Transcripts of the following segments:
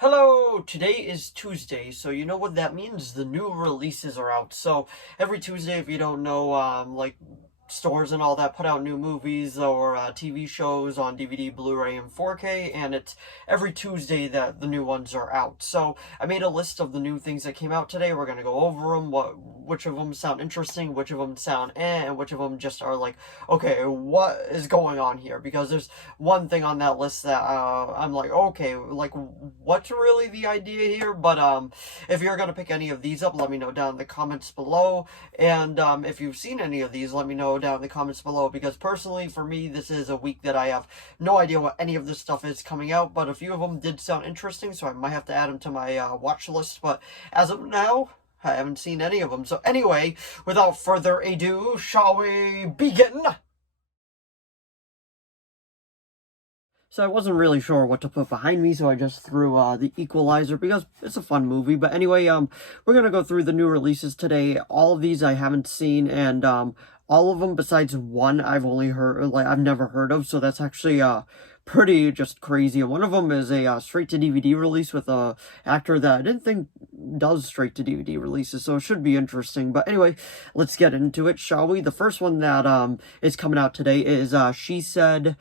Hello, today is Tuesday, so you know what that means? The new releases are out. So every Tuesday, if you don't know, stores and all that put out new movies or TV shows on DVD, Blu-ray, and 4K, and it's every Tuesday that the new ones are out. So I made a list of the new things that came out today. We're gonna go over them, which of them sound interesting, which of them sound and which of them just are like, okay, what is going on here? Because there's one thing on that list that I'm like, okay, like what's really the idea here? But if you're gonna pick any of these up, let me know down in the comments below. And if you've seen any of these, let me know down in the comments below, because personally for me this is a week that I have no idea what any of this stuff is coming out, but a few of them did sound interesting, so I might have to add them to my watch list. But as of now, I haven't seen any of them. So anyway, without further ado, shall we begin? So I wasn't really sure what to put behind me, so I just threw The Equalizer because it's a fun movie. But anyway, we're gonna go through the new releases today. All of these I haven't seen, and all of them besides one I've only heard, like I've never heard of. So that's actually pretty just crazy. And one of them is a straight to DVD release with a actor that I didn't think does straight to DVD releases, so it should be interesting. But anyway, let's get into it, shall we? The first one that is coming out today is She Said.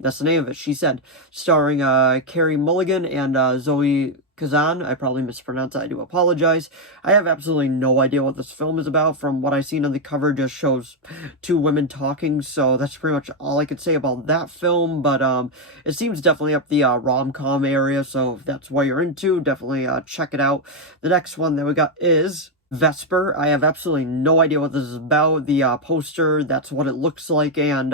That's the name of it, She Said, starring Carey Mulligan and Zoe Kazan. I probably mispronounced that, I do apologize. I have absolutely no idea what this film is about. From what I've seen on the cover, just shows two women talking, so that's pretty much all I could say about that film. But it seems definitely up the rom-com area, so if that's what you're into, definitely check it out. The next one that we got is Vesper. I have absolutely no idea what this is about. The poster, that's what it looks like, and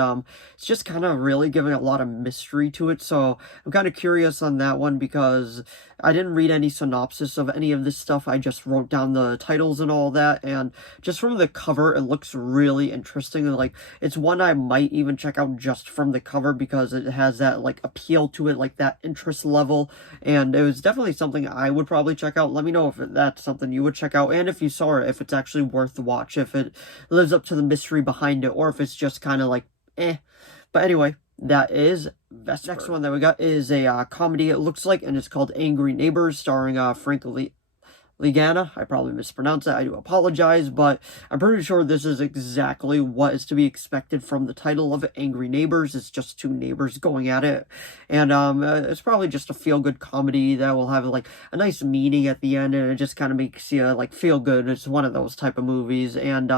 it's just kind of really giving a lot of mystery to it, so I'm kind of curious on that one because I didn't read any synopsis of any of this stuff. I just wrote down the titles and all that, and just from the cover, it looks really interesting. Like, it's one I might even check out just from the cover because it has that, like, appeal to it, like, that interest level, and it was definitely something I would probably check out. Let me know if that's something you would check out, and if you saw it, if it's actually worth the watch, if it lives up to the mystery behind it, or if it's just kind of like, eh. But anyway, that is Vesper. Next one that we got is a comedy, it looks like, and it's called Angry Neighbors, starring Frank Ligana. I probably mispronounced that, I do apologize, but I'm pretty sure this is exactly what is to be expected from the title of it, Angry Neighbors. It's just two neighbors going at it, and it's probably just a feel-good comedy that will have like a nice meaning at the end, and it just kind of makes you like feel good. It's one of those type of movies, and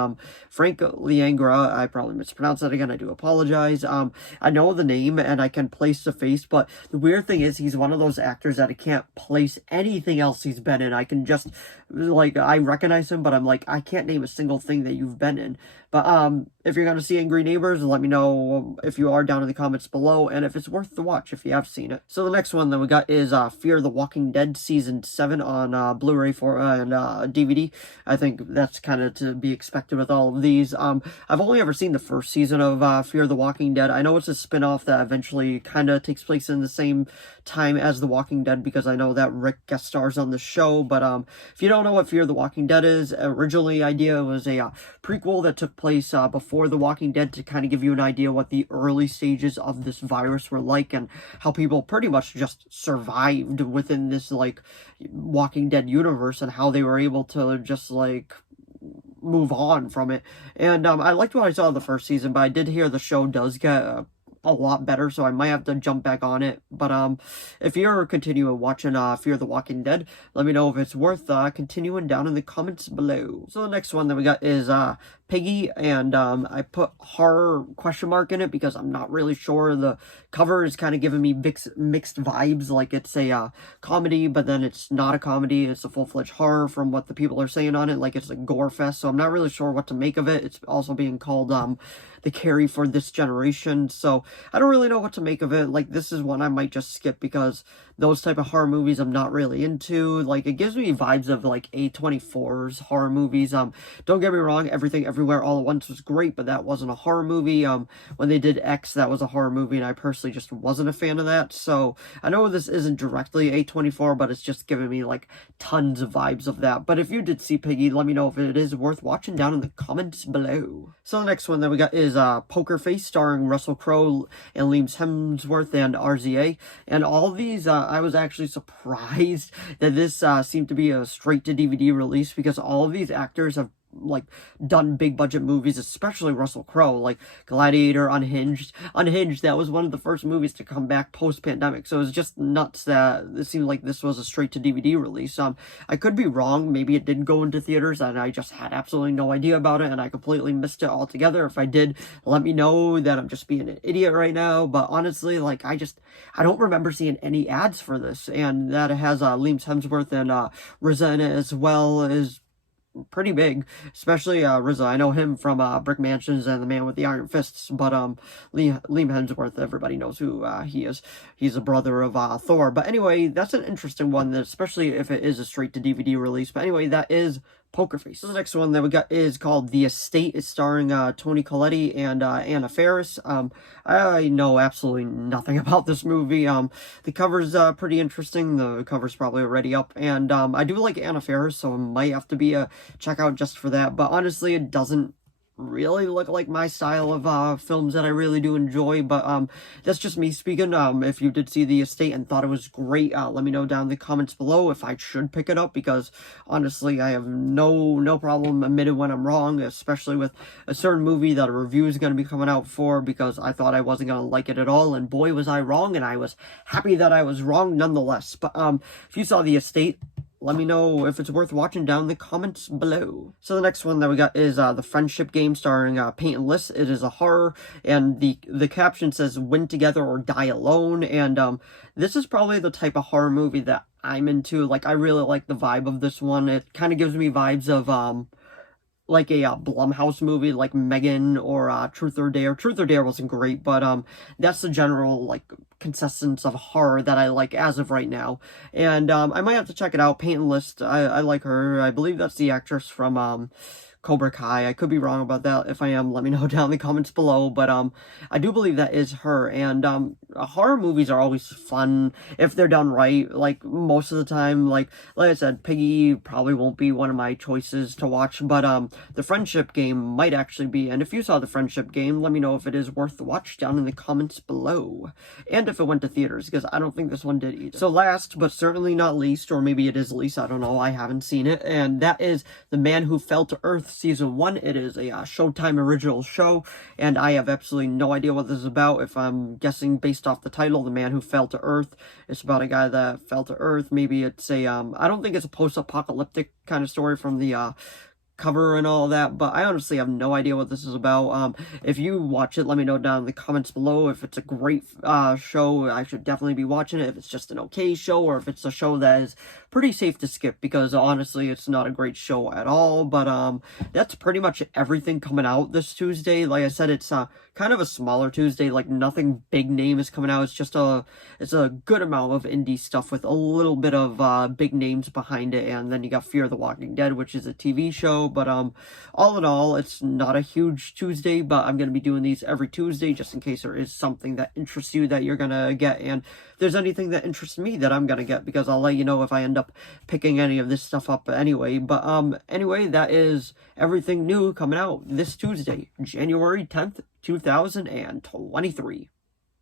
Frank Liangra, I probably mispronounced that again, I do apologize. I know the name and I can place the face, but the weird thing is he's one of those actors that I can't place anything else he's been in. I can just, like, I recognize him, but I'm like, I can't name a single thing that you've been in. But if you're gonna see Angry Neighbors, let me know if you are down in the comments below, and if it's worth the watch if you have seen it. So the next one that we got is Fear the Walking Dead Season 7 on Blu-ray and DVD. I think that's kind of to be expected with all of these. I've only ever seen the first season of Fear the Walking Dead. I know it's a spin-off that eventually kind of takes place in the same time as The Walking Dead, because I know that Rick guest stars on the show. But if you don't know what Fear the Walking Dead is, originally idea was a prequel that took place before The Walking Dead, to kind of give you an idea what the early stages of this virus were like, and how people pretty much just survived within this like Walking Dead universe, and how they were able to just like move on from it. And I liked what I saw in the first season, but I did hear the show does get a lot better, so I might have to jump back on it. But if you're continuing watching Fear the Walking Dead, let me know if it's worth continuing down in the comments below. So the next one that we got is Piggy, and I put horror question mark in it because I'm not really sure. The cover is kind of giving me mixed vibes, like it's a comedy, but then it's not a comedy, it's a full-fledged horror from what the people are saying on it, like it's a gore fest, so I'm not really sure what to make of it. It's also being called the Carrie for this generation, so I don't really know what to make of it. Like, this is one I might just skip because those type of horror movies I'm not really into. Like, it gives me vibes of like A24's horror movies. Don't get me wrong, Everything Everywhere All at Once was great, but that wasn't a horror movie. When they did X, that was a horror movie, and I personally just wasn't a fan of that. So I know this isn't directly A24, but it's just giving me like tons of vibes of that. But if you did see Piggy, let me know if it is worth watching down in the comments below. So the next one that we got is Poker Face, starring Russell Crowe and Liam Hemsworth and RZA. And all these I was actually surprised that this seemed to be a straight-to-DVD release, because all of these actors have like done big budget movies, especially Russell Crowe, like Gladiator, Unhinged. That was one of the first movies to come back post-pandemic, so it was just nuts that it seemed like this was a straight to DVD release. I could be wrong, maybe it did go into theaters and I just had absolutely no idea about it and I completely missed it altogether. If I did, let me know that I'm just being an idiot right now, but honestly, like, I don't remember seeing any ads for this, and that it has Liam Hemsworth and RZA in it as well is pretty big, especially RZA. I know him from Brick Mansions and The Man with the Iron Fists, but Liam Hemsworth, everybody knows who he is. He's a brother of Thor. But anyway, that's an interesting one, especially if it is a straight-to-DVD release. But anyway, that is Poker Face. So the next one that we got is called The Estate. It's starring Toni Collette and Anna Faris. I know absolutely nothing about this movie. The cover's pretty interesting. The cover's probably already up, and I do like Anna Faris, so it might have to be a check out just for that. But honestly, it doesn't really look like my style of films that I really do enjoy, but that's just me speaking. If you did see The Estate and thought it was great, let me know down in the comments below if I should pick it up, because honestly, I have no problem admitting when I'm wrong, especially with a certain movie that a review is going to be coming out for, because I thought I wasn't going to like it at all, and boy was I wrong, and I was happy that I was wrong nonetheless. But if you saw The Estate, let me know if it's worth watching down in the comments below. So the next one that we got is The Friendship Game, starring Peyton List. It is a horror, and the caption says "Win Together or Die Alone," and this is probably the type of horror movie that I'm into. Like, I really like the vibe of this one. It kind of gives me vibes of like a Blumhouse movie, like Megan or Truth or Dare. Truth or Dare wasn't great, but that's the general, like, consistence of horror that I like as of right now. And I might have to check it out. Peyton List, I like her. I believe that's the actress from Cobra Kai. I could be wrong about that. If I am, let me know down in the comments below. But I do believe that is her. And horror movies are always fun if they're done right. Like, most of the time, like I said, Piggy probably won't be one of my choices to watch. But The Friendship Game might actually be. And if you saw The Friendship Game, let me know if it is worth the watch down in the comments below. And if it went to theaters, because I don't think this one did either. So last, but certainly not least, or maybe it is least, I don't know, I haven't seen it. And that is The Man Who Fell to Earth Season 1. It is a Showtime original show, and I have absolutely no idea what this is about. If I'm guessing based off the title, The Man Who Fell to Earth, it's about a guy that fell to Earth. Maybe it's a, I don't think it's a post-apocalyptic kind of story from the cover and all that, but I honestly have no idea what this is about. If you watch it, let me know down in the comments below. If it's a great show, I should definitely be watching it. If it's just an okay show, or if it's a show that is pretty safe to skip, because honestly, it's not a great show at all. But that's pretty much everything coming out this Tuesday. Like I said, it's kind of a smaller Tuesday. Like, nothing big name is coming out. It's just it's a good amount of indie stuff with a little bit of big names behind it. And then you got Fear the Walking Dead, which is a TV show. But all in all, it's not a huge Tuesday, but I'm going to be doing these every Tuesday just in case there is something that interests you that you're going to get, and if there's anything that interests me that I'm going to get, because I'll let you know if I end up picking any of this stuff up anyway. But anyway, that is everything new coming out this Tuesday, January 10th, 2023.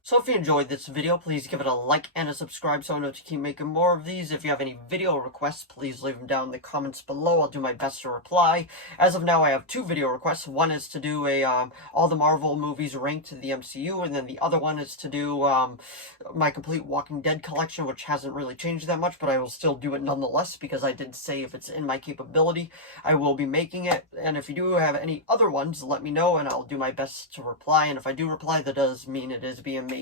So if you enjoyed this video, please give it a like and a subscribe so I know to keep making more of these. If you have any video requests, please leave them down in the comments below. I'll do my best to reply. As of now, I have 2 video requests. One is to do a all the Marvel movies ranked to the MCU, and then the other one is to do my complete Walking Dead collection, which hasn't really changed that much, but I will still do it nonetheless, because I did say if it's in my capability, I will be making it. And if you do have any other ones, let me know, and I'll do my best to reply. And if I do reply, that does mean it is being made.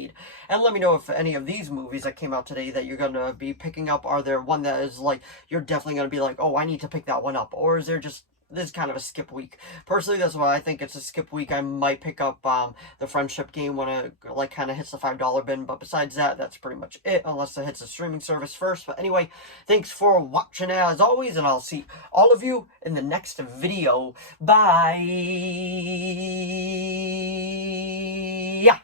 And let me know if any of these movies that came out today that you're going to be picking up, are there one that is like, you're definitely going to be like, oh, I need to pick that one up, or is there just, this is kind of a skip week? Personally, that's why I think it's a skip week. I might pick up The Friendship Game when it like kind of hits the $5 bin, but besides that, that's pretty much it, unless it hits a streaming service first. But anyway, thanks for watching as always, and I'll see all of you in the next video. Bye. Yeah.